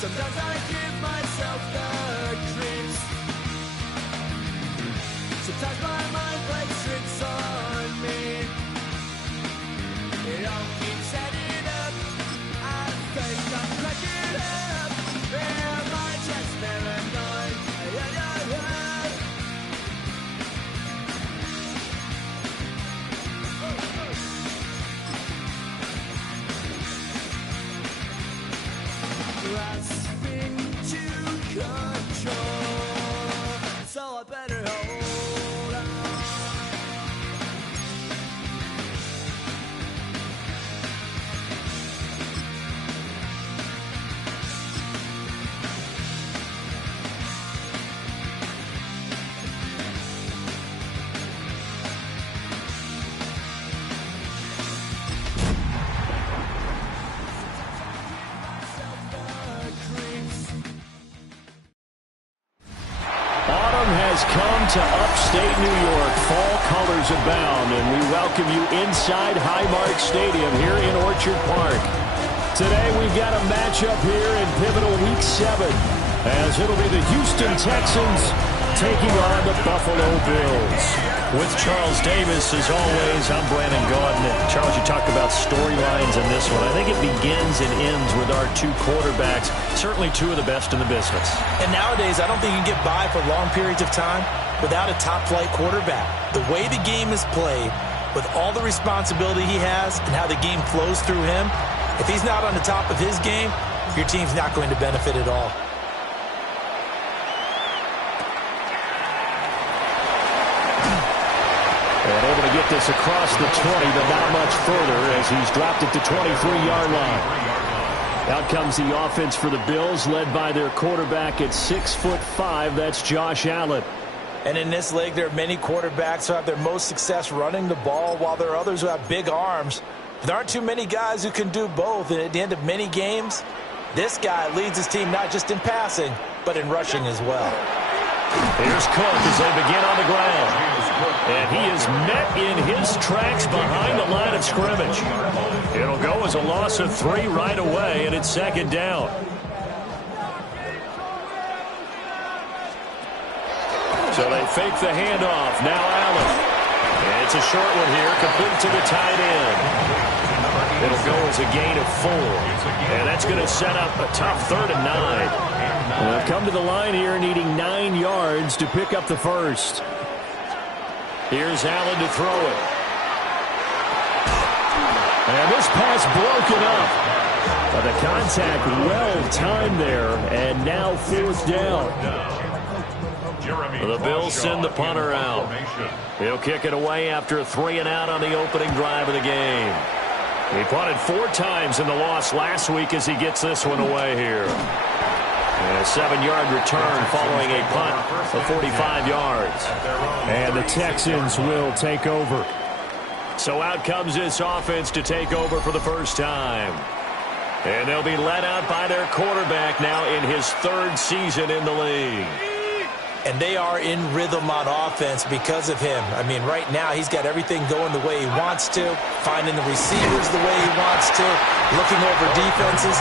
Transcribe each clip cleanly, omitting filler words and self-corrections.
Sometimes I give myself the creeps. Sometimes my mind plays tricks on me. It all keeps adding up. I think I'm cracking up. Am I just paranoid? Grasping to control, so I better hold on. Autumn has come to upstate New York. Fall colors abound, and we welcome you inside Highmark Stadium here in Orchard Park. Today we've got a matchup here in pivotal Week 7, as it'll be the Houston Texans taking on the Buffalo Bills. With Charles Davis, as always, I'm Brandon Gaudin. Charles, you talked about storylines in this one. I think it begins and ends with our two quarterbacks, certainly two of the best in the business. And nowadays, I don't think you can get by for long periods of time without a top-flight quarterback. The way the game is played, with all the responsibility he has and how the game flows through him, if he's not on the top of his game, your team's not going to benefit at all. And able to get this across the 20, but not much further as he's dropped it to 23-yard line. Out comes the offense for the Bills, led by their quarterback at 6'5". That's Josh Allen. And in this league, there are many quarterbacks who have their most success running the ball, while there are others who have big arms. There aren't too many guys who can do both. And at the end of many games, this guy leads his team not just in passing, but in rushing as well. Here's Cook as they begin on the ground. And he is met in his tracks behind the line of scrimmage. It'll go as a loss of 3 right away, and it's second down. So they fake the handoff. Now Allen. And it's a short one here, complete to the tight end. It'll go as a gain of 4. And that's going to set up a tough 3rd and 9. They've come to the line here needing 9 yards to pick up the first. Here's Allen to throw it. And this pass broken up. But the contact well timed there, and now 4th down. The Bills send the punter out. He'll kick it away after a 3 and out on the opening drive of the game. He punted 4 times in the loss last week as he gets this one away here. And a 7-yard return following a punt of 45 yards. And the Texans will take over. So out comes this offense to take over for the first time. And they'll be led out by their quarterback now in his 3rd season in the league. And they are in rhythm on offense because of him. I mean, right now he's got everything going the way he wants to, finding the receivers the way he wants to, looking over defenses.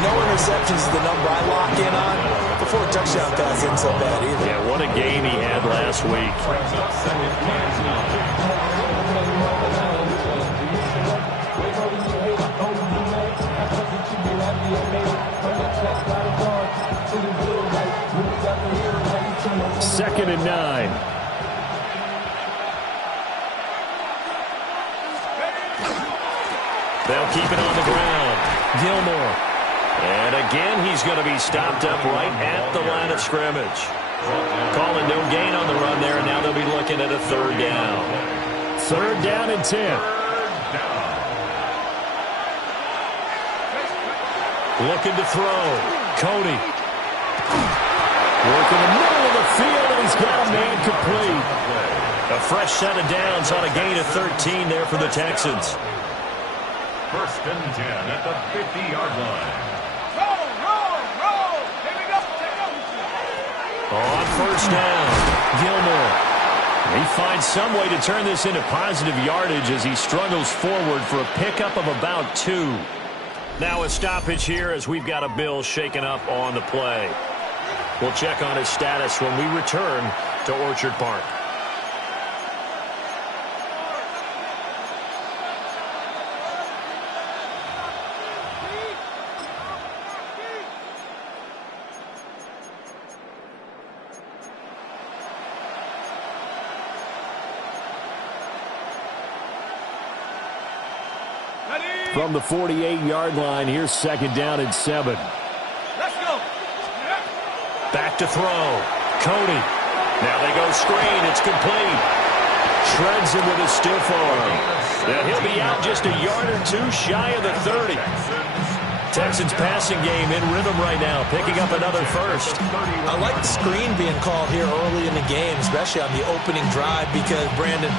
No interceptions is the number I lock in on. Before a touchdown pass isn't so bad either. Yeah, what a game he had last week. Second and 9. They'll keep it on the ground. Gilmore. And again, he's going to be stopped up right at the line of scrimmage. Calling no gain on the run there, and now they'll be looking at a 3rd down. 3rd down and 10. Looking to throw. Cody. Working the middle of the field, and he's got a man complete. A fresh set of downs on a gain of 13 there for the Texans. 1st and 10 at the 50-yard line. Roll. Here we go. On 1st down, Gilmore. He finds some way to turn this into positive yardage as he struggles forward for a pickup of about 2. Now a stoppage here as we've got a Bill shaken up on the play. We'll check on his status when we return to Orchard Park. From the 48-yard line, here's second down and 7. Let's go. Back to throw. Cody. Now they go screen. It's complete. Shreds him with a stiff arm. Now he'll be out just a yard or two shy of the 30. Texans passing game in rhythm right now, picking up another first. I like the screen being called here early in the game, especially on the opening drive, because, Brandon,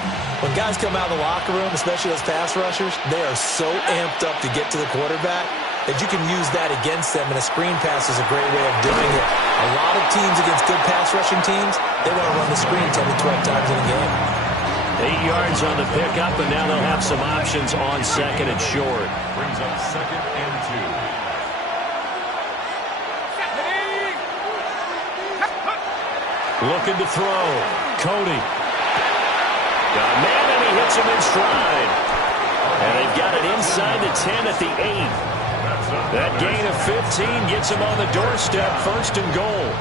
when guys come out of the locker room, especially those pass rushers, they are so amped up to get to the quarterback that you can use that against them, and a screen pass is a great way of doing it. A lot of teams against good pass rushing teams, they want to run the screen 10 to 12 times in a game. 8 yards on the pickup, and now they'll have some options on second and short. Brings up second and 2. Looking to throw. Cody. Got a man, and he hits him in stride. And they've got it inside the 10 at the 8. That gain of 15 gets him on the doorstep, first and goal.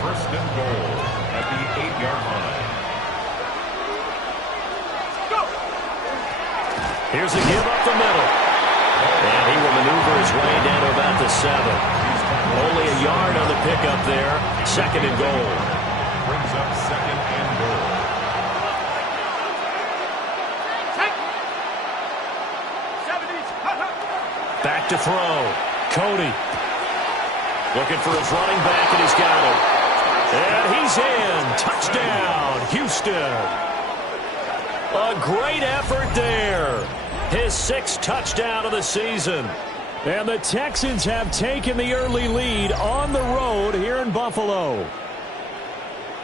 First and goal at the 8-yard line. Here's a give up the middle. And he will maneuver his way down to about the 7. Only a yard on the pickup there. Second and goal. Brings up second and goal. Back to throw. Cody. Looking for his running back, and he's got him. And he's in. Touchdown, Houston. A great effort there. His 6th touchdown of the season. And the Texans have taken the early lead on the road here in Buffalo.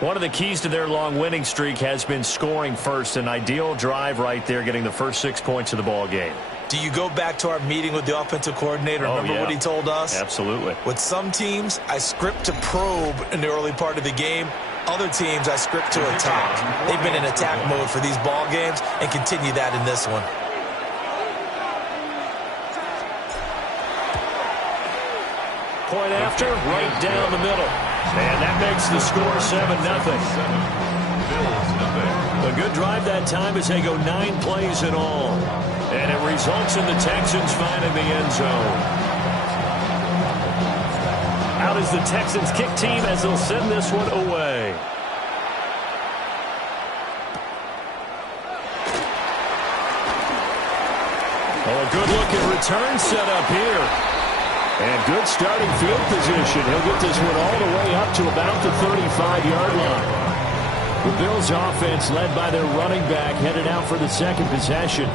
One of the keys to their long winning streak has been scoring first. An ideal drive right there, getting the first 6 points of the ball game. Do you go back to our meeting with the offensive coordinator? Remember what he told us? Absolutely. With some teams, I script to probe in the early part of the game. Other teams, I script to attack. They've been in attack mode for these ball games and continue that in this one. Point after, right down the middle. And that makes the score 7-0. A good drive that time as they go 9 plays in all. And it results in the Texans finding the end zone. Out is the Texans kick team as they'll send this one away. Oh, a good-looking return set up here. And good starting field position. He'll get this one all the way up to about the 35-yard line. The Bills' offense, led by their running back, headed out for the second possession.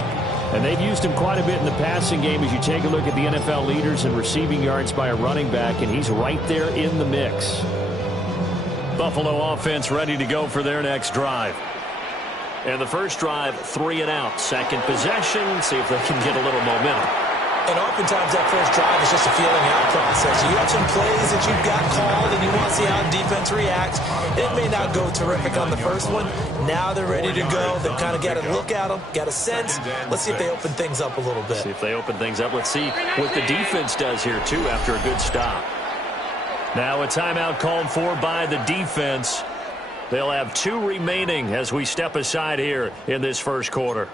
And they've used him quite a bit in the passing game as you take a look at the NFL leaders in receiving yards by a running back, and he's right there in the mix. Buffalo offense ready to go for their next drive. And the first drive, 3 and out. Second possession, see if they can get a little momentum. And oftentimes that first drive is just a feeling out process. You have some plays that you've got called and you want to see how the defense reacts. It may not go terrific on the first one. Now they're ready to go. They've kind of got to look at them, got a sense. Let's see if they open things up a little bit. See if they open things up. Let's see what the defense does here, too, after a good stop. Now a timeout called for by the defense. They'll have 2 remaining as we step aside here in this first quarter.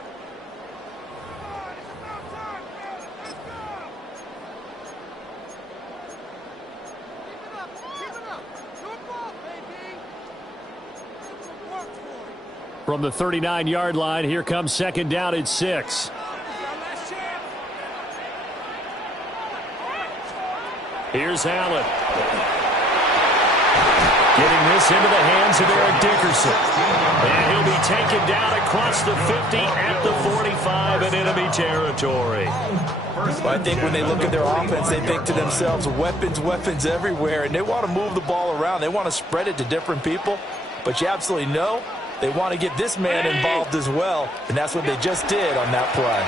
From the 39-yard line, here comes second down at 6. Here's Allen. Getting this into the hands of Eric Dickerson. And he'll be taken down across the 50 at the 45 in enemy territory. Well, I think when they look at their offense, they think to themselves, weapons everywhere, and they want to move the ball around. They want to spread it to different people. But you absolutely know they want to get this man involved as well, and that's what they just did on that play.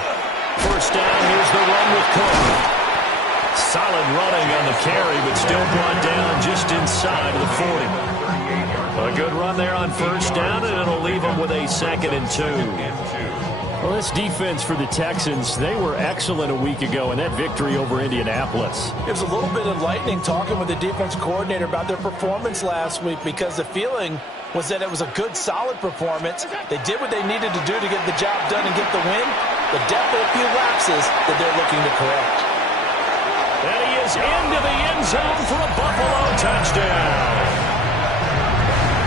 First down, here's the run with Cook. Solid running on the carry, but still brought down just inside of the 40. A good run there on first down, and it'll leave them with a 2nd and 2. Well, this defense for the Texans, they were excellent a week ago in that victory over Indianapolis. It was a little bit enlightening talking with the defense coordinator about their performance last week, because the feeling was that it was a good, solid performance. They did what they needed to do to get the job done and get the win, but definitely a few lapses that they're looking to correct. And he is into the end zone for a Buffalo touchdown.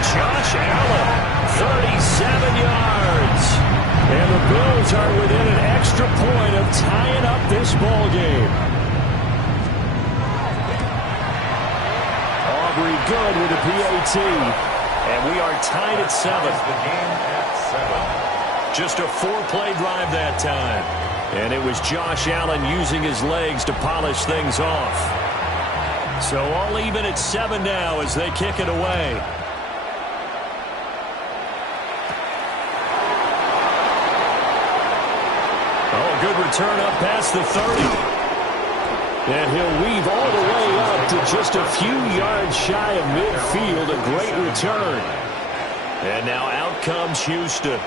Josh Allen, 37 yards. And the Bills are within an extra point of tying up this ball game. Aubrey good with a PAT. And we are tied at 7. Just a 4-play drive that time. And it was Josh Allen using his legs to polish things off. So all even at 7 now as they kick it away. Oh, good return up past the 30. And he'll weave all the way up to just a few yards shy of midfield. A great return. And now out comes Houston.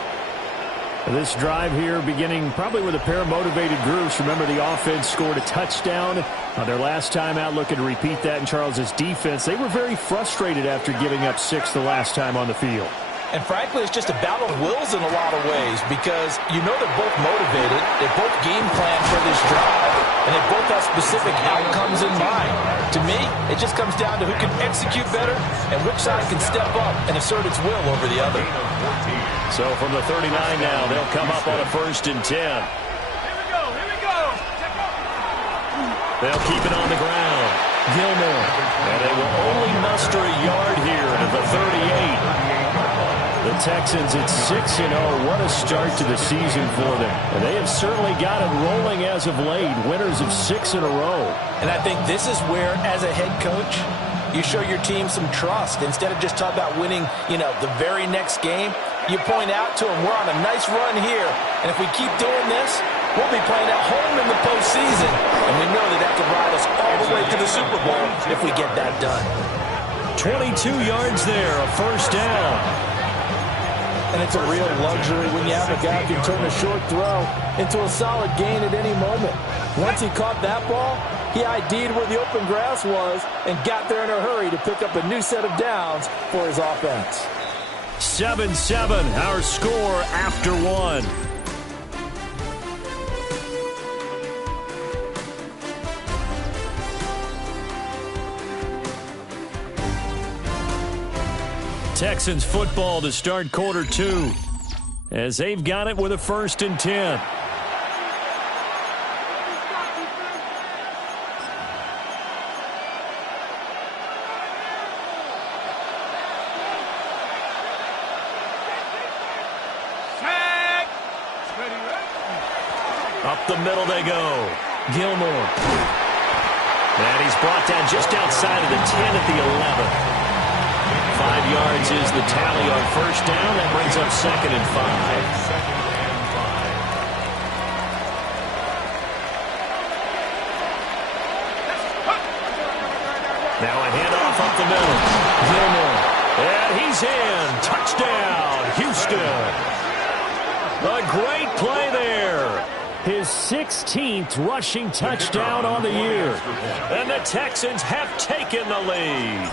This drive here beginning probably with a pair of motivated groups. Remember, the offense scored a touchdown on their last time out, looking to repeat that in Charles's defense. They were very frustrated after giving up 6 the last time on the field. And frankly, it's just a battle of wills in a lot of ways, because you know they're both motivated. They both game plan for this drive, and they both have specific outcomes in mind. To me, it just comes down to who can execute better and which side can step up and assert its will over the other. So from the 39 now, they'll come up on a 1st and 10. Here we go. They'll keep it on the ground. Gilmore. And they will only muster a yard here at the 38. The Texans at 6-0. What a start to the season for them. And they have certainly got it rolling as of late. Winners of 6 in a row. And I think this is where, as a head coach, you show your team some trust. Instead of just talking about winning, the very next game, you point out to them, we're on a nice run here. And if we keep doing this, we'll be playing at home in the postseason. And we know that can ride us all the way to the Super Bowl if we get that done. 22 yards there, a 1st down. And it's a real luxury when you have a guy who can turn a short throw into a solid gain at any moment. Once he caught that ball, he ID'd where the open grass was and got there in a hurry to pick up a new set of downs for his offense. 7-7, our score after 1. Texans football to start quarter 2, as they've got it with a 1st and 10. Up the middle they go. Gilmore. And he's brought down just outside of the 10 at the 11. 5 yards is the tally on 1st down. That brings up 2nd and 5. Now a handoff up the middle. Gilmore. And he's in. Touchdown, Houston. A great play there. His 16th rushing touchdown on the year. And the Texans have taken the lead.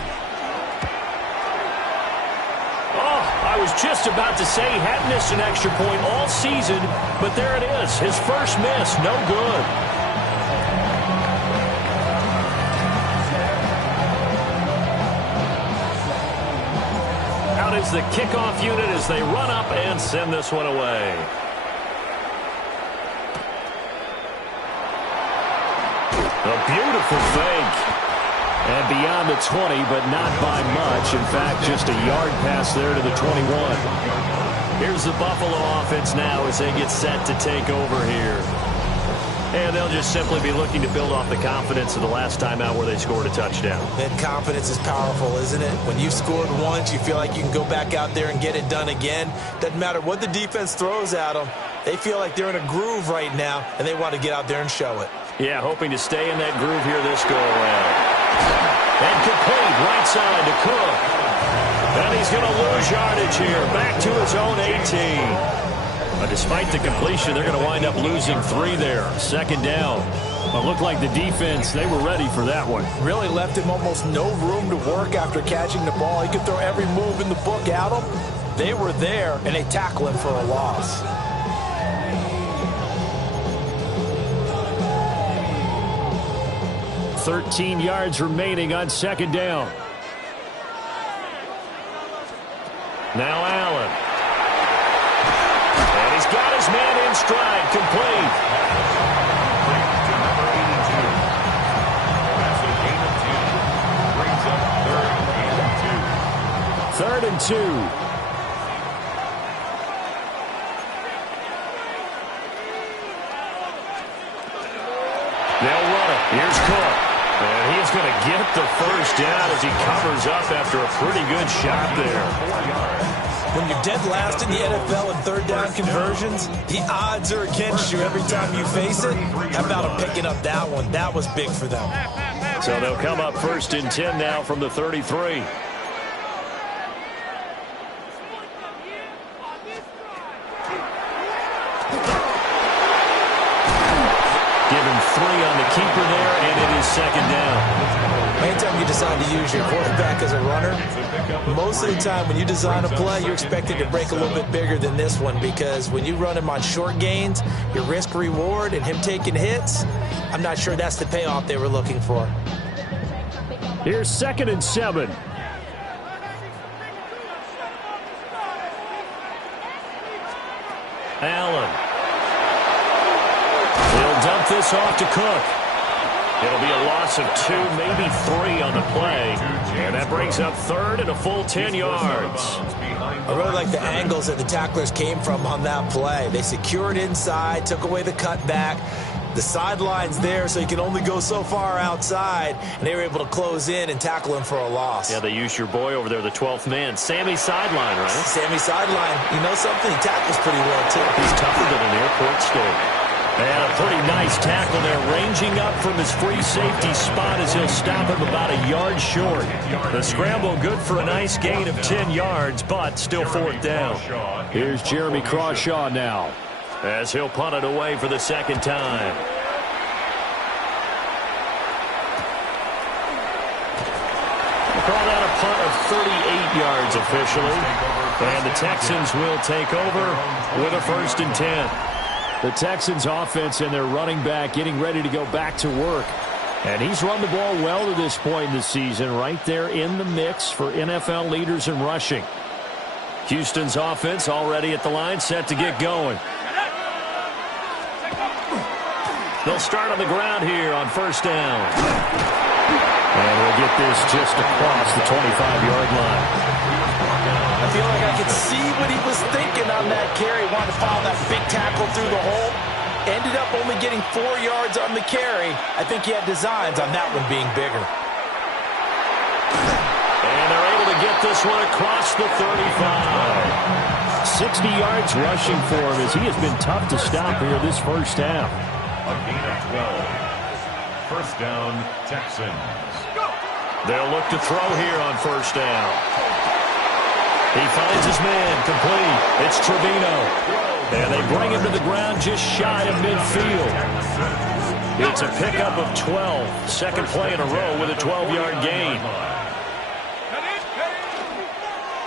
Oh, I was just about to say he hadn't missed an extra point all season, but there it is. His first miss, no good. Out is the kickoff unit as they run up and send this one away. A beautiful fake. And beyond the 20, but not by much. In fact, just a yard pass there to the 21. Here's the Buffalo offense now as they get set to take over here. And they'll just simply be looking to build off the confidence of the last time out where they scored a touchdown. That confidence is powerful, isn't it? When you scored once, you feel like you can go back out there and get it done again. Doesn't matter what the defense throws at them. They feel like they're in a groove right now, and they want to get out there and show it. Yeah, hoping to stay in that groove here this go-around. And complete right side to Cook. And he's going to lose yardage here. Back to his own 18. But despite the completion, they're going to wind up losing 3 there. Second down. It looked like the defense, they were ready for that one. Really left him almost no room to work after catching the ball. He could throw every move in the book at him. They were there, and they tackle him for a loss. $13 yards remaining on second down. Now Allen. And he's got his man in stride, complete. Third and 2. They'll run it. Here's Cook. And he's going to get the first down as he covers up after a pretty good shot there. When you're dead last in the NFL in third down conversions, the odds are against you every time you face it. How about him picking up that one? That was big for them. So they'll come up first and 10 now from the 33. Give him 3 on the keeper there, and it is second down. Anytime you decide to use your quarterback as a runner, most of the time when you design a play, you're expected to break a little bit bigger than this one, because when you run him on short gains, your risk-reward and him taking hits, I'm not sure that's the payoff they were looking for. Here's second and 7. Allen. They'll dump this off to Cook. It'll be a loss of 2, maybe 3 on the play. And that brings up third and a full 10 yards. I really like the angles that the tacklers came from on that play. They secured inside, took away the cutback. The sideline's there, so you can only go so far outside. And they were able to close in and tackle him for a loss. Yeah, they used your boy over there, the 12th man. Sammy Sideline, right? Sammy Sideline. You know something? He tackles pretty well, too. He's tougher than an airport steak. And a pretty nice tackle there, ranging up from his free safety spot as he'll stop him about a yard short. The scramble good for a nice gain of 10 yards, but still fourth down. Here's Jeremy Crawshaw now, as he'll punt it away for the second time. Call that a punt of 38 yards officially. And the Texans will take over with a first and 10. The Texans offense and their running back getting ready to go back to work. And he's run the ball well to this point in the season, right there in the mix for NFL leaders in rushing. Houston's offense already at the line, set to get going. They'll start on the ground here on first down. And we'll get this just across the 25-yard line. I feel like I could see what he was thinking on that carry. Wanted to follow that big tackle through the hole. Ended up only getting 4 yards on the carry. I think he had designs on that one being bigger. And they're able to get this one across the 35. 60 yards rushing for him as he has been tough to stop here this first half. A gain of 12. First down, Texans. They'll look to throw here on first down. He finds his man, complete. It's Trevino. And they bring him to the ground just shy of midfield. It's a pickup of 12. Second play in a row with a 12-yard gain.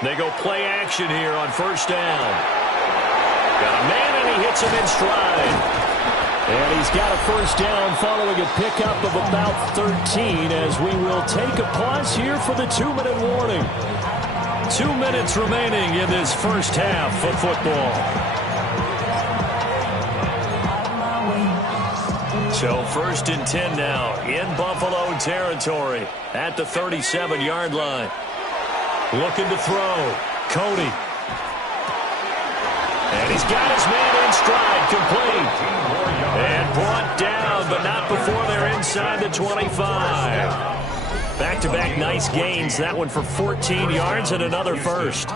They go play action here on first down. Got a man and he hits him in stride. And he's got a first down following a pickup of about 13 as we will take a pause here for the 2-minute warning. 2 minutes remaining in this first half of football. So first and 10 now in Buffalo territory at the 37-yard line. Looking to throw. Cody. And he's got his man in stride, complete. And brought down, but not before they're inside the 25. Back-to-back nice gains. That one for 14 yards and another first.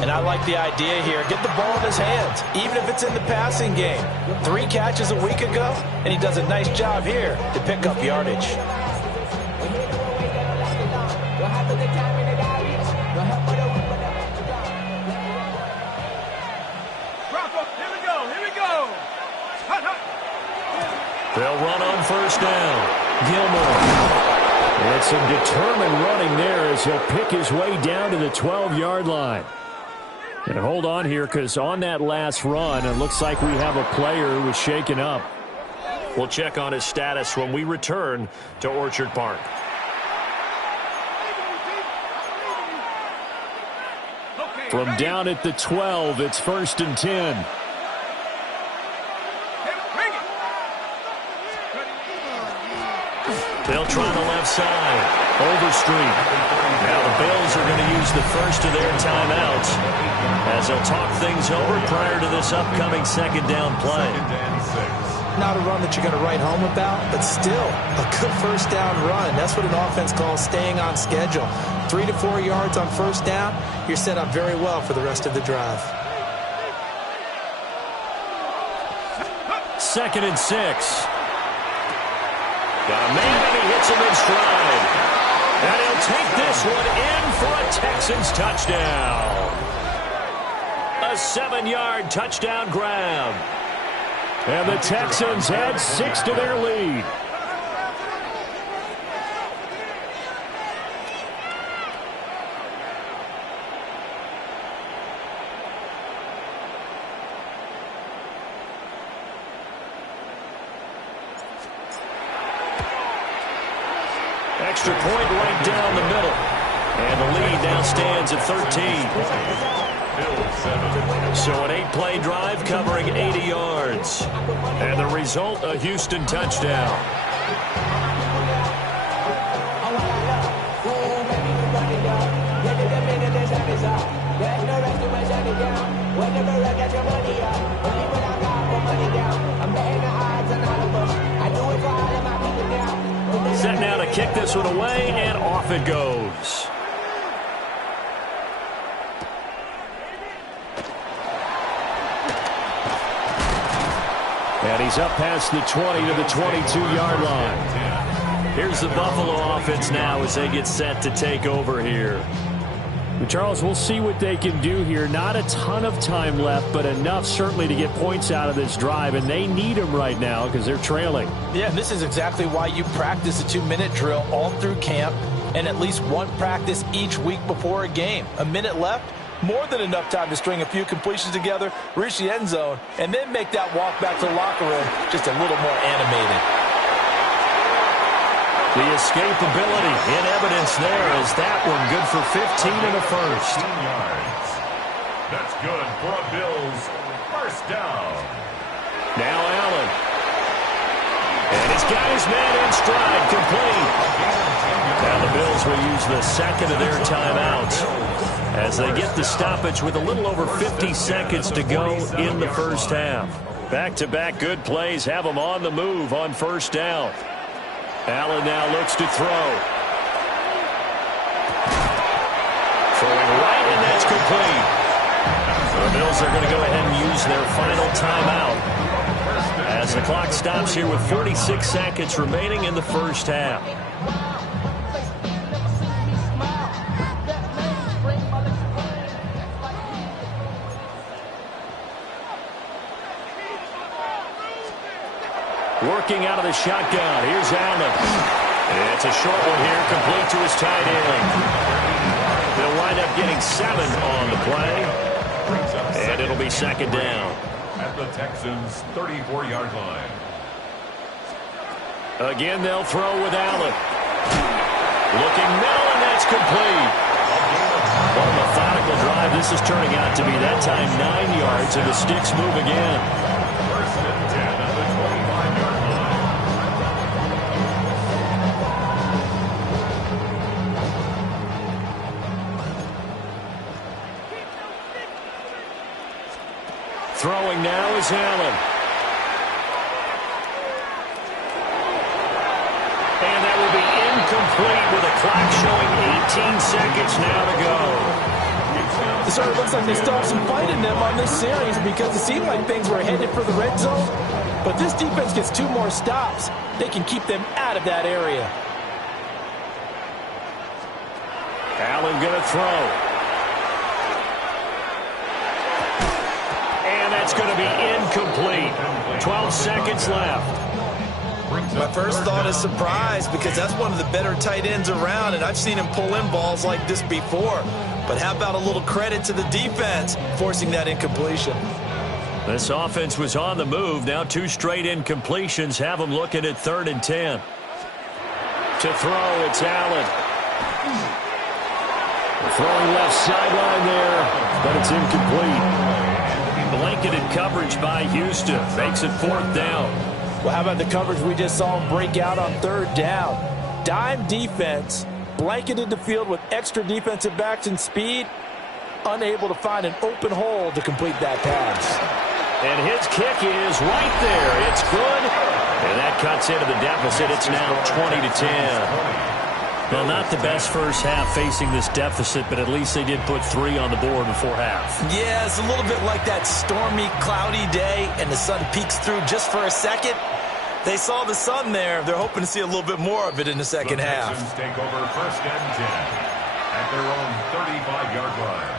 And I like the idea here. Get the ball in his hands, even if it's in the passing game. 3 catches a week ago, and he does a nice job here to pick up yardage. They'll run on first down. Gilmore. It's some determined running there as he'll pick his way down to the 12-yard line. And hold on here, because on that last run, it looks like we have a player who was shaken up. We'll check on his status when we return to Orchard Park. From down at the 12, it's 1st and 10. They'll try the left side. Overstreet. Now the Bills are going to use the first of their timeouts as they'll talk things over prior to this upcoming 2nd down play. Not a run that you're going to write home about, but still a good 1st down run. That's what an offense calls staying on schedule. 3 to 4 yards on 1st down. You're set up very well for the rest of the drive. 2nd and 6. Got a man, and he hits him in stride. And he'll take this one in for a Texans touchdown. A 7-yard touchdown grab. And the Texans add 6 to their lead. Extra point right down the middle. And the lead now stands at 13. So an 8-play drive covering 80 yards. And the result, a Houston touchdown. Set now to kick this one away, and off it goes. And he's up past the 20 to the 22-yard line. Here's the Buffalo offense now as they get set to take over here. Charles, we'll see what they can do here. Not a ton of time left, but enough certainly to get points out of this drive, and they need them right now because they're trailing. Yeah, and this is exactly why you practice a 2-minute drill all through camp and at least one practice each week before a game. A minute left, more than enough time to string a few completions together, reach the end zone, and then make that walk back to the locker room just a little more animated. The escapability in evidence there as that one good for 15 in the first. 15 yards. That's good for a Bills first down. Now Allen. And he's got his man in stride, complete. Now the Bills will use the 2nd of their timeouts as they get the stoppage with a little over 50 seconds to go in the first half. Back-to-back good plays have them on the move on first down. Allen now looks to throw. Throwing right, and that's complete. The Bills are going to go ahead and use their final timeout as the clock stops here with 46 seconds remaining in the first half. Working out of the shotgun. Here's Allen. It's a short one here, complete to his tight end. They'll wind up getting 7 on the play. And it'll be 2nd down. At the Texans' 34-yard line. Again, they'll throw with Allen. Looking middle, and that's complete. What a methodical drive this is turning out to be. That time 9 yards, and the sticks move again. First and 10 at the 25-yard line. Throwing now is Allen. And that will be incomplete with a clock showing 18 seconds now to go. It sort of looks like they still have some fight in them on this series because it seemed like things were headed for the red zone. But this defense gets 2 more stops. They can keep them out of that area. Allen going to throw. And that's going to be incomplete. 12 seconds left. My first thought is surprise because that's one of the better tight ends around, and I've seen him pull in balls like this before. But how about a little credit to the defense forcing that incompletion? This offense was on the move. Now 2 straight incompletions have them looking at 3rd and 10. To throw, it's Allen. Throwing left sideline there, but it's incomplete. Blanketed coverage by Houston. Makes it 4th down. Well, how about the coverage we just saw break out on 3rd down? Dime defense, blanketed the field with extra defensive backs and speed, unable to find an open hole to complete that pass. And his kick is right there. It's good. And that cuts into the deficit. It's now 20-10. Well, not the best first half facing this deficit, but at least they did put 3 on the board before half. Yeah, it's a little bit like that stormy, cloudy day, and the sun peeks through just for a second. They saw the sun there. They're hoping to see a little bit more of it in the second half. The Texans take over 1st and 10 at their own 35-yard line.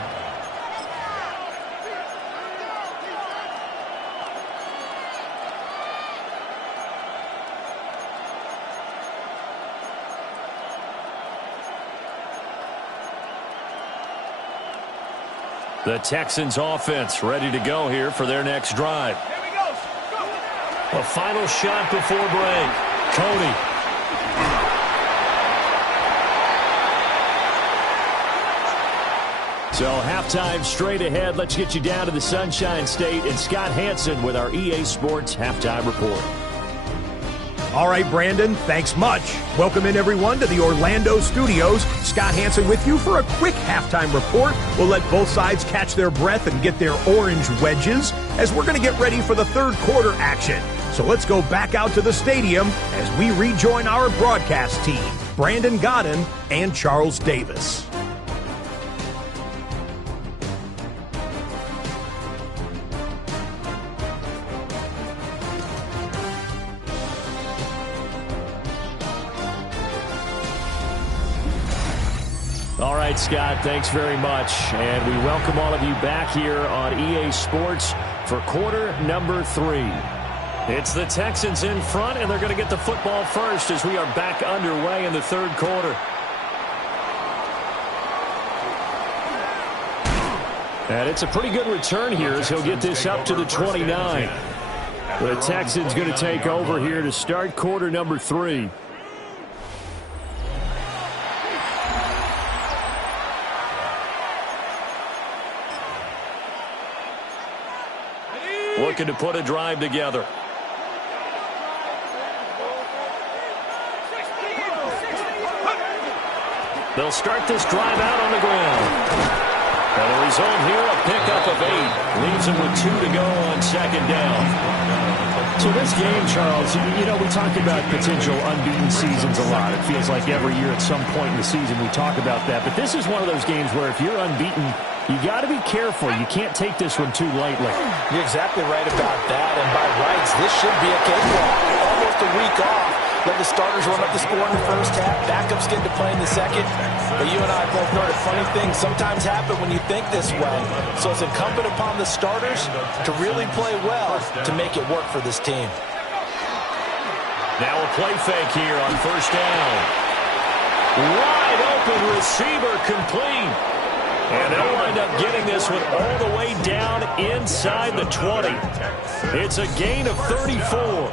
The Texans offense ready to go here for their next drive. Here we go. A final shot before break. Cody. So halftime straight ahead. Let's get you down to the Sunshine State and Scott Hansen with our EA Sports halftime report. All right, Brandon, thanks much. Welcome in, everyone, to the Orlando studios. Scott Hansen with you for a quick halftime report. We'll let both sides catch their breath and get their orange wedges as we're going to get ready for the 3rd quarter action. So let's go back out to the stadium as we rejoin our broadcast team, Brandon Godden and Charles Davis. All right, Scott, thanks very much. And we welcome all of you back here on EA Sports for quarter number 3. It's the Texans in front, and they're going to get the football first as we are back underway in the 3rd quarter. And it's a pretty good return here as he'll get this up to the 29. The Texans going to take over here to start quarter number 3. Looking to put a drive together. They'll start this drive out on the ground. And the result here, a pickup of 8. Leaves them with 2 to go on 2nd down. So this game, Charles, you know, we talk about potential unbeaten seasons a lot. It feels like every year at some point in the season we talk about that. But this is one of those games where if you're unbeaten, you got to be careful. You can't take this one too lightly. You're exactly right about that. And by rights, this should be a cakewalk. Almost a week off. Let the starters run up the score in the first half. Backups get to play in the second. But you and I both know that funny things sometimes happen when you think this way. So it's incumbent upon the starters to really play well to make it work for this team. Now a play fake here on 1st down. Wide open receiver complete. And they'll wind up getting this one all the way down inside the 20. It's a gain of 34.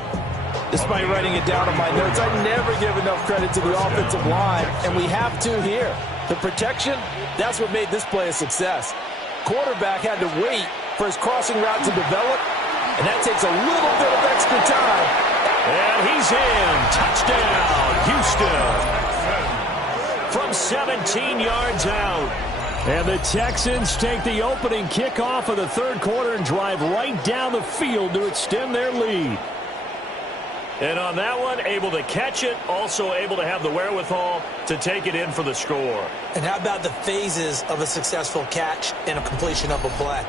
Despite writing it down on my notes, I never give enough credit to the offensive line, and we have to here. The protection, that's what made this play a success. Quarterback had to wait for his crossing route to develop, and that takes a little bit of extra time. And he's in. Touchdown, Houston. From 17 yards out. And the Texans take the opening kickoff of the 3rd quarter and drive right down the field to extend their lead. And on that one, able to catch it, also able to have the wherewithal to take it in for the score. And how about the phases of a successful catch and a completion of a play?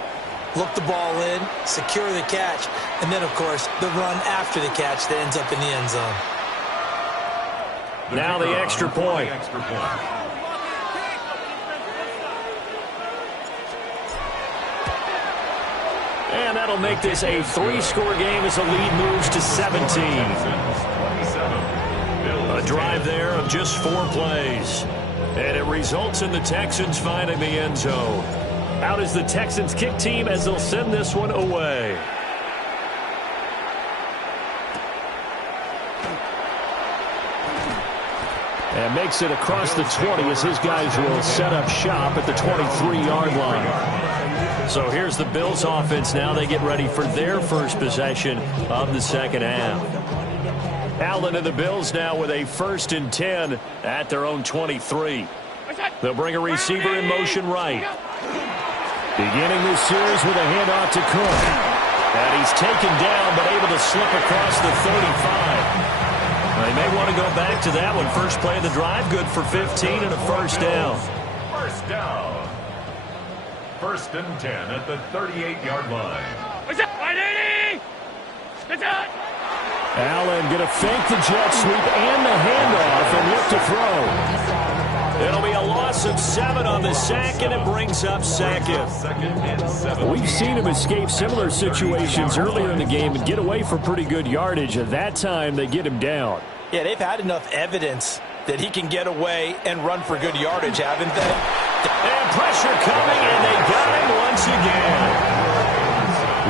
Look the ball in, secure the catch, and then, of course, the run after the catch that ends up in the end zone. Now the extra point. And that'll make this a 3-score game as the lead moves to 17. A drive there of just 4 plays. And it results in the Texans finding the end zone. Out is the Texans kick team as they'll send this one away. And makes it across the 20 as his guys will set up shop at the 23-yard line. So here's the Bills offense now. They get ready for their first possession of the second half. Allen and the Bills now with a 1st and 10 at their own 23. They'll bring a receiver in motion right. Beginning this series with a handoff to Cook. And he's taken down but able to slip across the 35. They may want to go back to that one. First play of the drive, good for 15 and a first down. First down. 1st and 10 at the 38-yard line. Allen going to fake the jet sweep and the handoff and look to throw. It'll be a loss of 7 on the sack, and it brings up second. We've seen him escape similar situations earlier in the game and get away for pretty good yardage. At that time, they get him down. Yeah, they've had enough evidence that he can get away and run for good yardage, haven't they? And pressure coming, and they got him once again.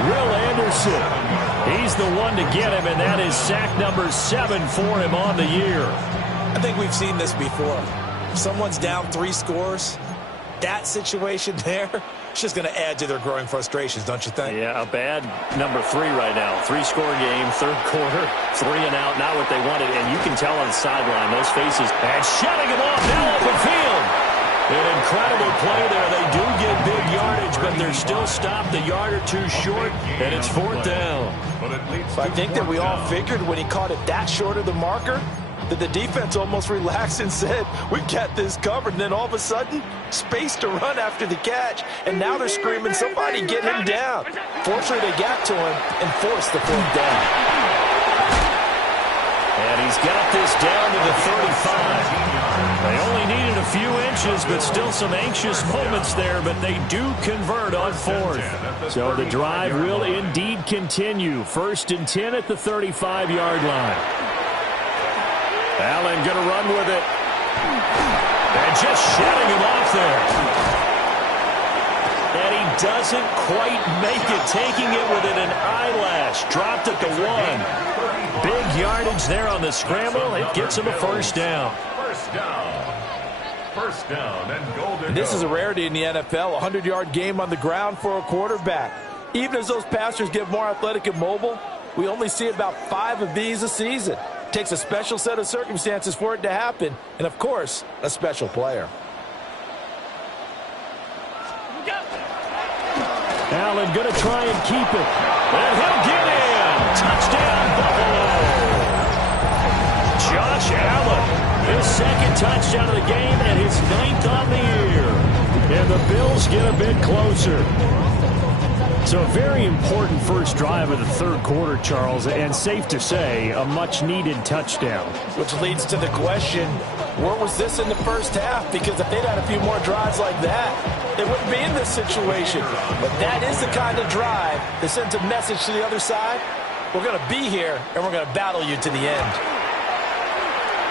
Will Anderson, he's the one to get him, and that is sack number 7 for him on the year. I think we've seen this before. If someone's down 3 scores, that situation there, it's just going to add to their growing frustrations, don't you think? Yeah, a bad number 3 right now. 3-score game, 3rd quarter, 3 and out, not what they wanted. And you can tell on the sideline, those faces. And shutting him off, now open field. An incredible play there. They do get big yardage, but they're still stopped a yard or 2 short, and it's 4th down. I think that we all figured when he caught it that short of the marker, that the defense almost relaxed and said, we've got this covered. And then all of a sudden, space to run after the catch. And now they're screaming, somebody get him down. Fortunately, they got to him and forced the 4th down. And he's got this down to the 35. They only needed a few inches, but still some anxious moments there. But they do convert on 4th. So the drive will indeed continue. 1st and 10 at the 35-yard line. Allen going to run with it. And just shutting him off there. And he doesn't quite make it, taking it within an eyelash. Dropped at the 1. Big yardage there on the scramble. It gets him a first down. First down and goal to go. This is a rarity in the NFL, a 100-yard game on the ground for a quarterback. Even as those passers get more athletic and mobile, we only see about 5 of these a season. Takes a special set of circumstances for it to happen, and of course, a special player. Allen going to try and keep it. And he'll get in. Touchdown, Buffalo. Josh Allen, his 2nd touchdown of the game and his 9th on the year. And the Bills get a bit closer. So a very important first drive of the 3rd quarter, Charles, and safe to say, a much-needed touchdown. Which leads to the question, where was this in the first half? Because if they'd had a few more drives like that, they wouldn't be in this situation. But that is the kind of drive that sends a message to the other side. We're going to be here, and we're going to battle you to the end.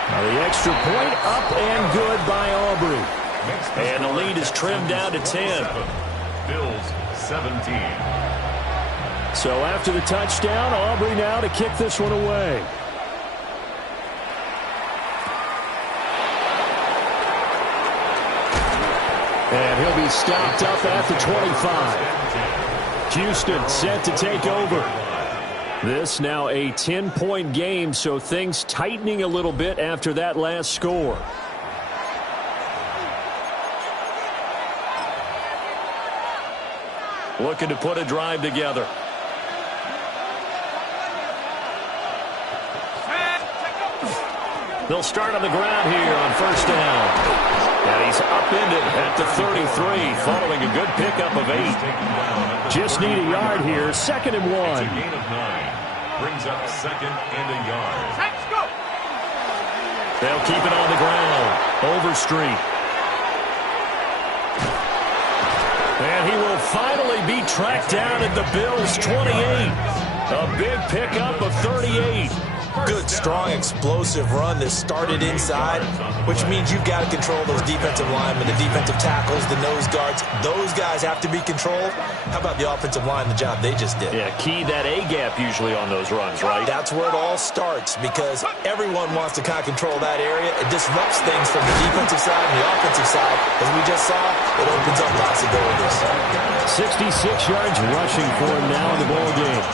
Now the extra point up and good by Aubrey. And the lead is trimmed down to 10. Bills 17. So after the touchdown, Aubrey now to kick this one away. And he'll be stopped up at the 25. Houston set to take over. This now a 10-point game, so things tightening a little bit after that last score. Looking to put a drive together. They'll start on the ground here on first down. And he's upended at the 33 following a good pickup of 8. Just need a yard here. 2nd and 1. It's a gain of 9. Brings up 2nd and a yard. Let's go. They'll keep it on the ground. Overstreet. And he will finally be tracked down at the Bills' 28. A big pickup of 38. Good, strong, explosive run that started inside, which means you've got to control those defensive linemen, the defensive tackles, the nose guards. Those guys have to be controlled. How about the offensive line, the job they just did? Yeah, key that A-gap usually on those runs, right? That's where it all starts, because everyone wants to kind of control that area. It disrupts things from the defensive side and the offensive side. As we just saw, it opens up possibilities. 66 yards rushing for him now in the ball game.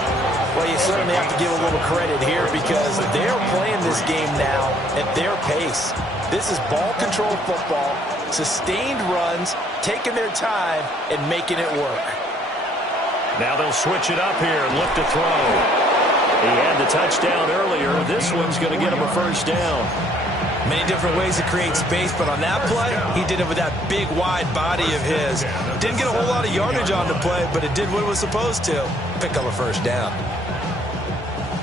Well, you certainly have to give a little credit here because they're playing this game now at their pace. This is ball control football, sustained runs, taking their time, and making it work. Now they'll switch it up here and look to throw. He had the touchdown earlier. This one's going to get him a first down. Many different ways to create space, but on that play, he did it with that big, wide body of his. Didn't get a whole lot of yardage on the play, but it did what it was supposed to. Pick up a first down.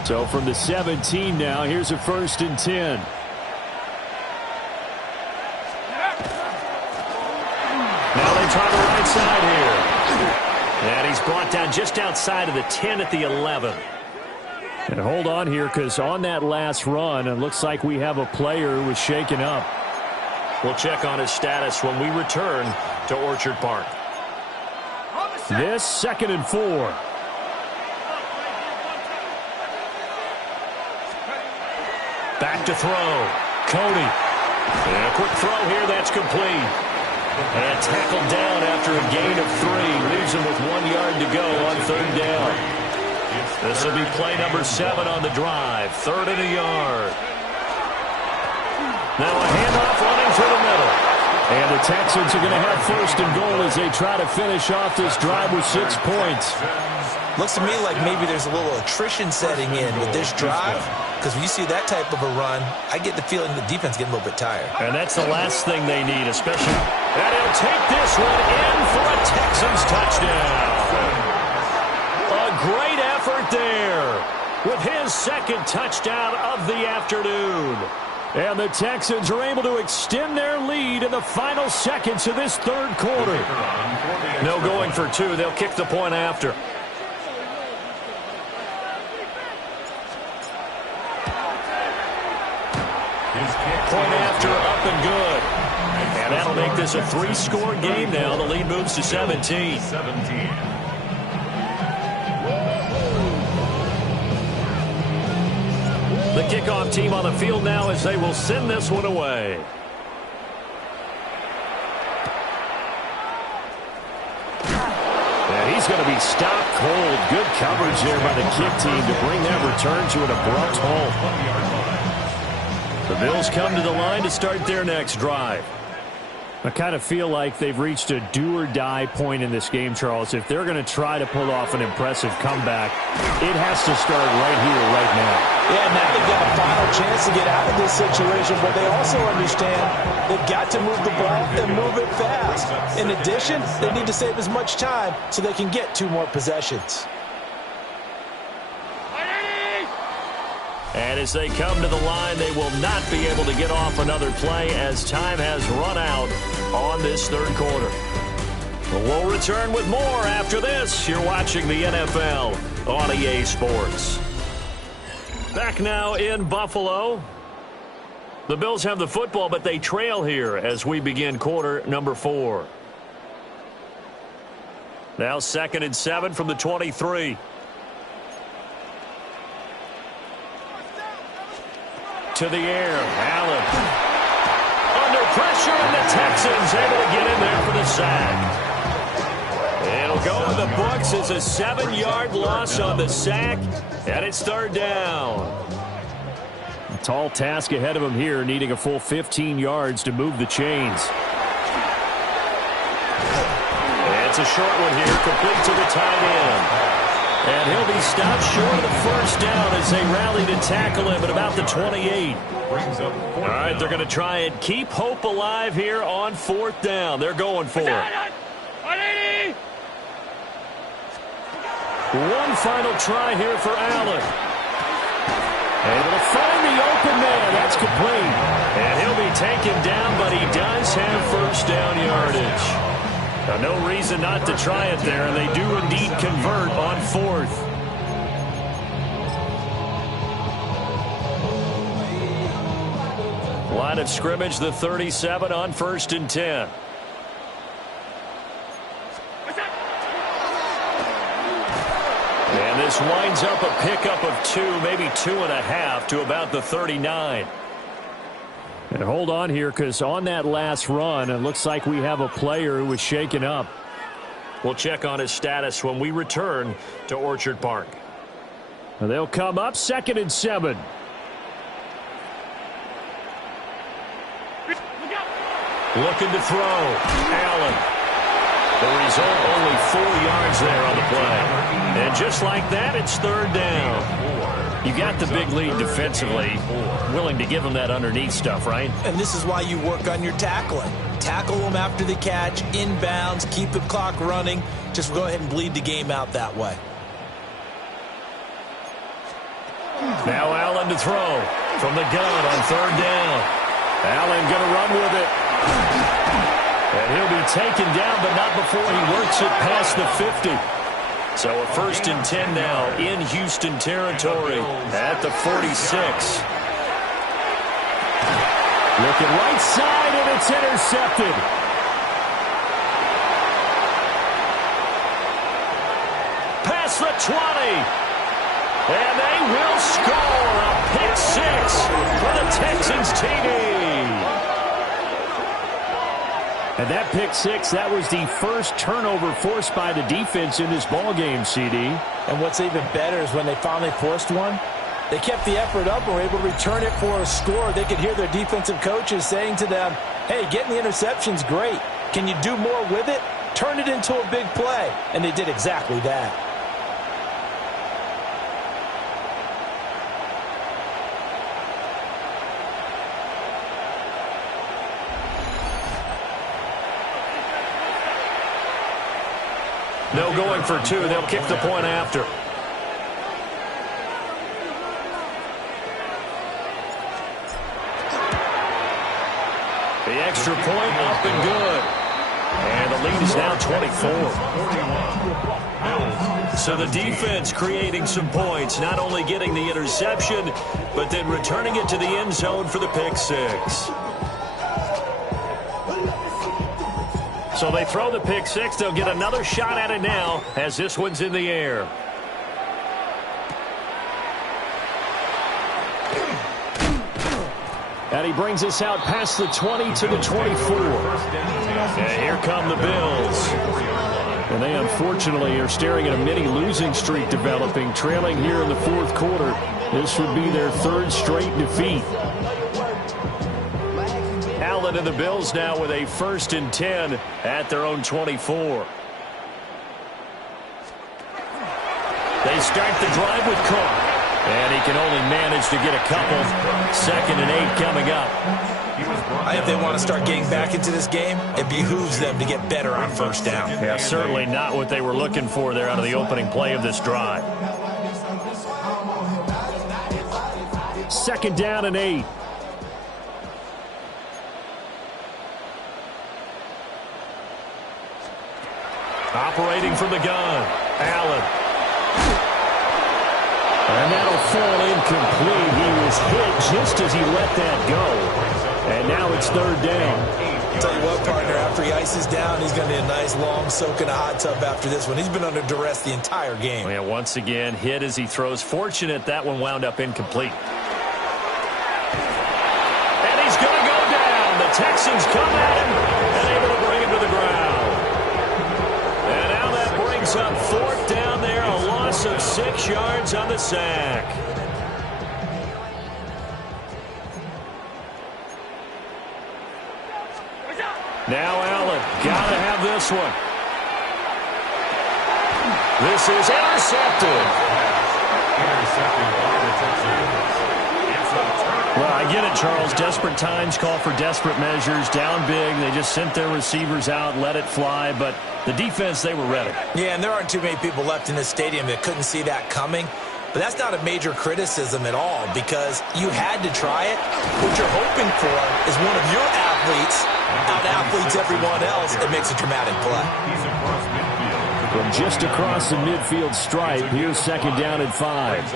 So from the 17 now, here's a 1st and 10. Now they try the right side here. And he's brought down just outside of the 10 at the 11. And hold on here, because on that last run, it looks like we have a player who was shaken up. We'll check on his status when we return to Orchard Park. This 2nd and 4. Back to throw. Cody. And a quick throw here. That's complete. And tackled down after a gain of 3. Leaves him with 1 yard to go on 3rd down. This will be play number 7 on the drive. 3rd and a yard. Now a handoff running through the middle. And the Texans are going to have 1st and goal as they try to finish off this drive with 6 points. Looks to me like maybe there's a little attrition setting in with this drive. Because when you see that type of a run, I get the feeling the defense getting a little bit tired. And that's the last thing they need, especially. And he'll take this one in for a Texans touchdown. A great effort there with his 2nd touchdown of the afternoon. And the Texans are able to extend their lead in the final seconds of this 3rd quarter. No going for 2. They'll kick the point after. Point after, up and good. And that'll make this a 3-score game now. The lead moves to 17. The kickoff team on the field now as they will send this one away. And he's going to be stopped cold. Good coverage there by the kick team to bring that return to an abrupt halt. The Bills come to the line to start their next drive. I kind of feel like they've reached a do-or-die point in this game, Charles. If they're going to try to pull off an impressive comeback, it has to start right here, right now. Yeah, now they've got a final chance to get out of this situation, but they also understand they've got to move the ball and move it fast. In addition, they need to save as much time so they can get 2 more possessions. And as they come to the line, they will not be able to get off another play as time has run out on this 3rd quarter. We'll return with more after this. You're watching the NFL on EA Sports. Back now in Buffalo. The Bills have the football, but they trail here as we begin quarter number 4. Now 2nd and 7 from the 23. To the air, Allen. Under pressure, and the Texans able to get in there for the sack. It'll go in the books as a 7-yard loss on the sack, and it's 3rd down. A tall task ahead of him here, needing a full 15 yards to move the chains. It's a short one here, complete to the tight end. And he'll be stopped short of the first down as they rally to tackle him at about the 28. All right, they're going to try and keep hope alive here on 4th down. They're going for it. One final try here for Allen. Able to find the open man. That's complete. And he'll be taken down, but he does have first down yardage. Now, no reason not to try it there, and they do indeed convert on 4th. Line of scrimmage, the 37 on 1st and 10. And this winds up a pickup of 2, maybe 2.5 to about the 39. And hold on here, because on that last run, it looks like we have a player who was shaken up. We'll check on his status when we return to Orchard Park. And they'll come up 2nd and 7. Looking to throw. Allen. The result, only 4 yards there on the play. And just like that, it's 3rd down. You got the big lead defensively. Willing to give them that underneath stuff, right? And this is why you work on your tackling. Tackle them after the catch, inbounds, keep the clock running. Just go ahead and bleed the game out that way. Now Allen to throw from the gun on 3rd down. Allen going to run with it. And he'll be taken down, but not before he works it past the 50. So a 1st and 10 now in Houston territory at the 46. Looking right side, and it's intercepted. Past the 20. And they will score a pick 6 for the Texans TD. And that pick 6, that was the first turnover forced by the defense in this ballgame, CD. And what's even better is when they finally forced one, they kept the effort up and were able to return it for a score. They could hear their defensive coaches saying to them, hey, getting the interception's great. Can you do more with it? Turn it into a big play. And they did exactly that. No going for 2. They'll kick the point after. The extra point up and good. And the lead is now 24. So the defense creating some points, not only getting the interception, but then returning it to the end zone for the pick 6. So they throw the pick 6. They'll get another shot at it now as this one's in the air. And he brings us out past the 20 to the 24. And here come the Bills. And they unfortunately are staring at a mini losing streak developing, trailing here in the 4th quarter. This would be their 3rd straight defeat. Allen and the Bills now with a 1st and 10 at their own 24. They start the drive with Cook. And he can only manage to get a couple. 2nd and 8 coming up. I think they want to start getting back into this game. It behooves them to get better on 1st down. Yeah, certainly not what they were looking for there out of the opening play of this drive. 2nd down and 8. Operating from the gun, Allen. And that'll fall incomplete. He was hit just as he let that go. And now it's 3rd down. I'll tell you what, partner, after he ices down, he's going to need a nice long soak in a hot tub after this one. He's been under duress the entire game. Yeah, once again, hit as he throws. Fortunate that one wound up incomplete. And he's going to go down. The Texans come at him and able to bring him to the ground. And now that brings up 4th down there, a loss of 6 yards on the sack. Now Allen, got to have this one. This is intercepted. Well, I get it, Charles. Desperate times call for desperate measures. Down big, they just sent their receivers out, let it fly. But the defense, they were ready. Yeah, and there aren't too many people left in this stadium that couldn't see that coming. But that's not a major criticism at all because you had to try it. What you're hoping for is one of your athletes out-athletes everyone else and makes a dramatic play. From just across the midfield stripe, here's second down and 5.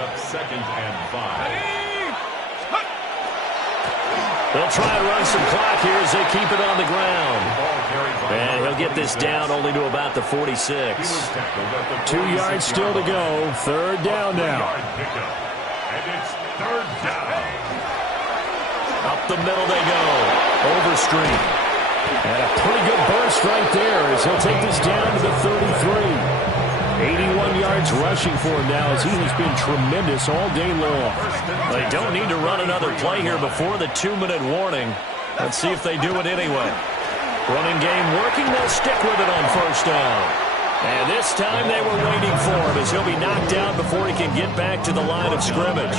They'll try to run some clock here as they keep it on the ground. And he'll get this down only to about the 46. 2 yards still to go. Third down now. And it's third down. Up the middle they go. Overstreet. And a pretty good burst right there as he'll take this down to the 33. 81 yards rushing for him now as he has been tremendous all day long. They don't need to run another play here before the 2-minute warning. Let's see if they do it anyway. Running game working. They'll stick with it on first down. And this time they were waiting for him as he'll be knocked out before he can get back to the line of scrimmage.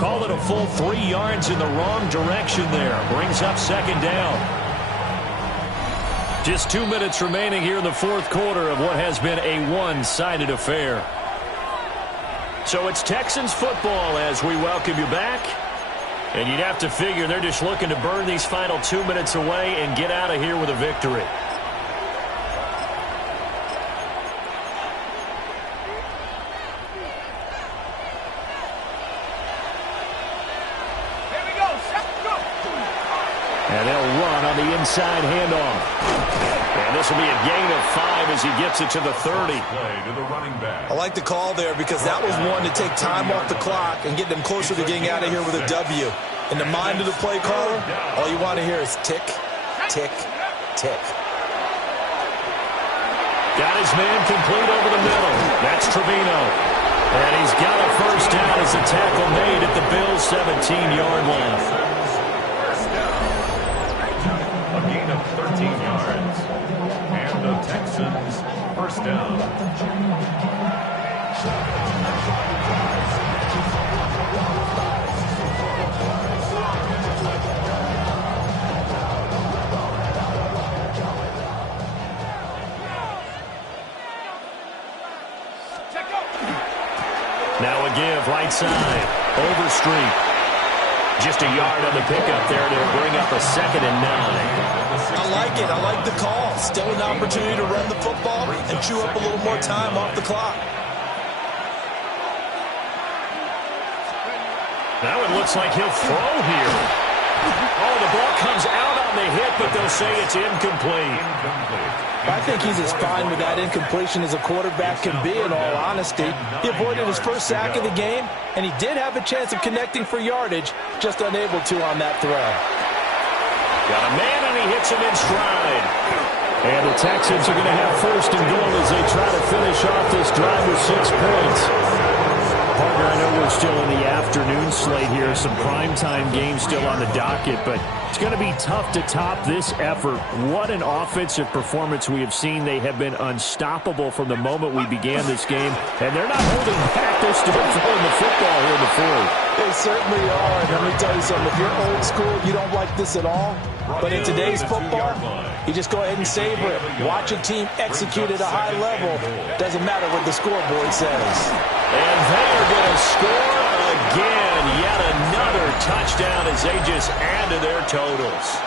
Call it a full 3 yards in the wrong direction there. Brings up second down. Just 2 minutes remaining here in the fourth quarter of what has been a one-sided affair. So it's Texans football as we welcome you back. And you'd have to figure they're just looking to burn these final 2 minutes away and get out of here with a victory. And they'll run on the inside handoff. And this will be a gain of 5 as he gets it to the 30. I like the call there because that was one to take time off the clock and get them closer to getting out of here with a W. In the mind of the play caller, all you want to hear is tick, tick, tick. Got his man complete over the middle. That's Trevino. And he's got a first down as the tackle made at the Bills' 17-yard line. A gain of 13 yards. And the Texans first down. Now a give, right side. Overstreet. Just a yard on the pickup there, and it'll bring up a 2nd and 9. I like it. I like the call. Still an opportunity to run the football and chew up a little more time off the clock. Now it looks like he'll throw here. Oh, the ball comes out on the hit, but they'll say it's incomplete. I think he's as fine with that incompletion as a quarterback can be, in all honesty. He avoided his first sack of the game, and he did have a chance of connecting for yardage, just unable to on that throw. Got a man, and he hits him in stride. And the Texans are going to have first and goal as they try to finish off this drive with 6 points. Partner, I know we're still in the afternoon slate here. Some primetime games still on the docket, but it's going to be tough to top this effort. What an offensive performance we have seen. They have been unstoppable from the moment we began this game, and they're not holding back. They're still throwing the football here in the fourth. They certainly are. And let me tell you something. If you're old school, you don't like this at all. But in today's football, you just go ahead and savor it. Watch a team execute at a high level. Doesn't matter what the scoreboard says. And they are going to score again. Yet another touchdown as they just add to their totals.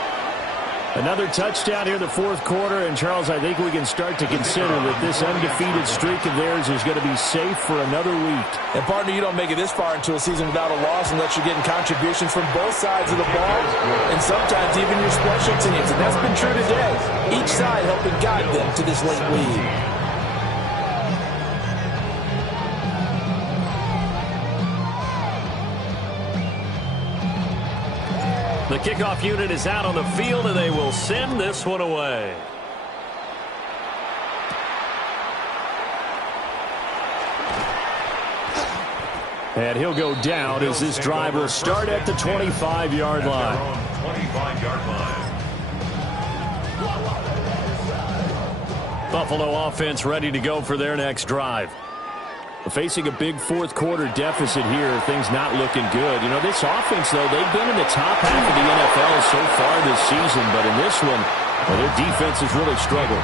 Another touchdown here in the fourth quarter. And, Charles, I think we can start to consider that this undefeated streak of theirs is going to be safe for another week. And, partner, you don't make it this far into a season without a loss unless you're getting contributions from both sides of the ball and sometimes even your special teams. And that's been true today. Each side helping guide them to this late lead. The kickoff unit is out on the field, and they will send this one away. And he'll go down as this drive will start at the 25-yard line. 25-yard line. Buffalo offense ready to go for their next drive. Facing a big fourth quarter deficit here, things not looking good. You know, this offense, though, they've been in the top half of the NFL so far this season, but in this one, well, their defense has really struggled.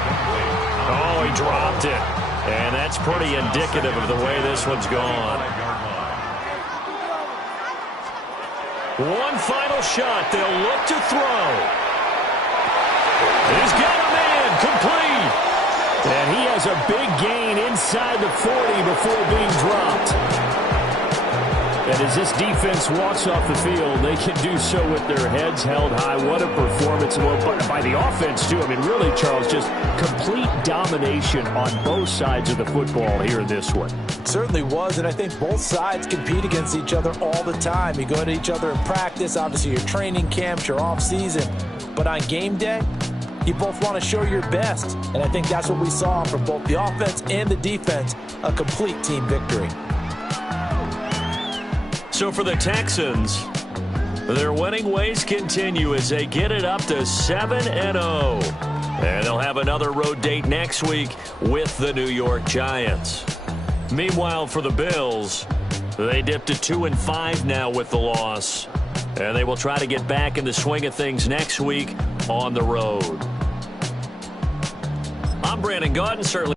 Oh, he dropped it. And that's pretty indicative of the way this one's gone. One final shot. They'll look to throw. He's got a man complete. And he has a big gain inside the 40 before being dropped. And as this defense walks off the field, they can do so with their heads held high. What a performance by the offense, too. I mean, really, Charles, just complete domination on both sides of the football here in this one. It certainly was, and I think both sides compete against each other all the time. You go to each other in practice, obviously your training camps, your off-season. But on game day, you both want to show your best. And I think that's what we saw from both the offense and the defense, a complete team victory. So for the Texans, their winning ways continue as they get it up to 7-0. And they'll have another road date next week with the New York Giants. Meanwhile, for the Bills, they dipped to 2-5 now with the loss. And they will try to get back in the swing of things next week on the road. I'm Brandon Gaudin, certainly.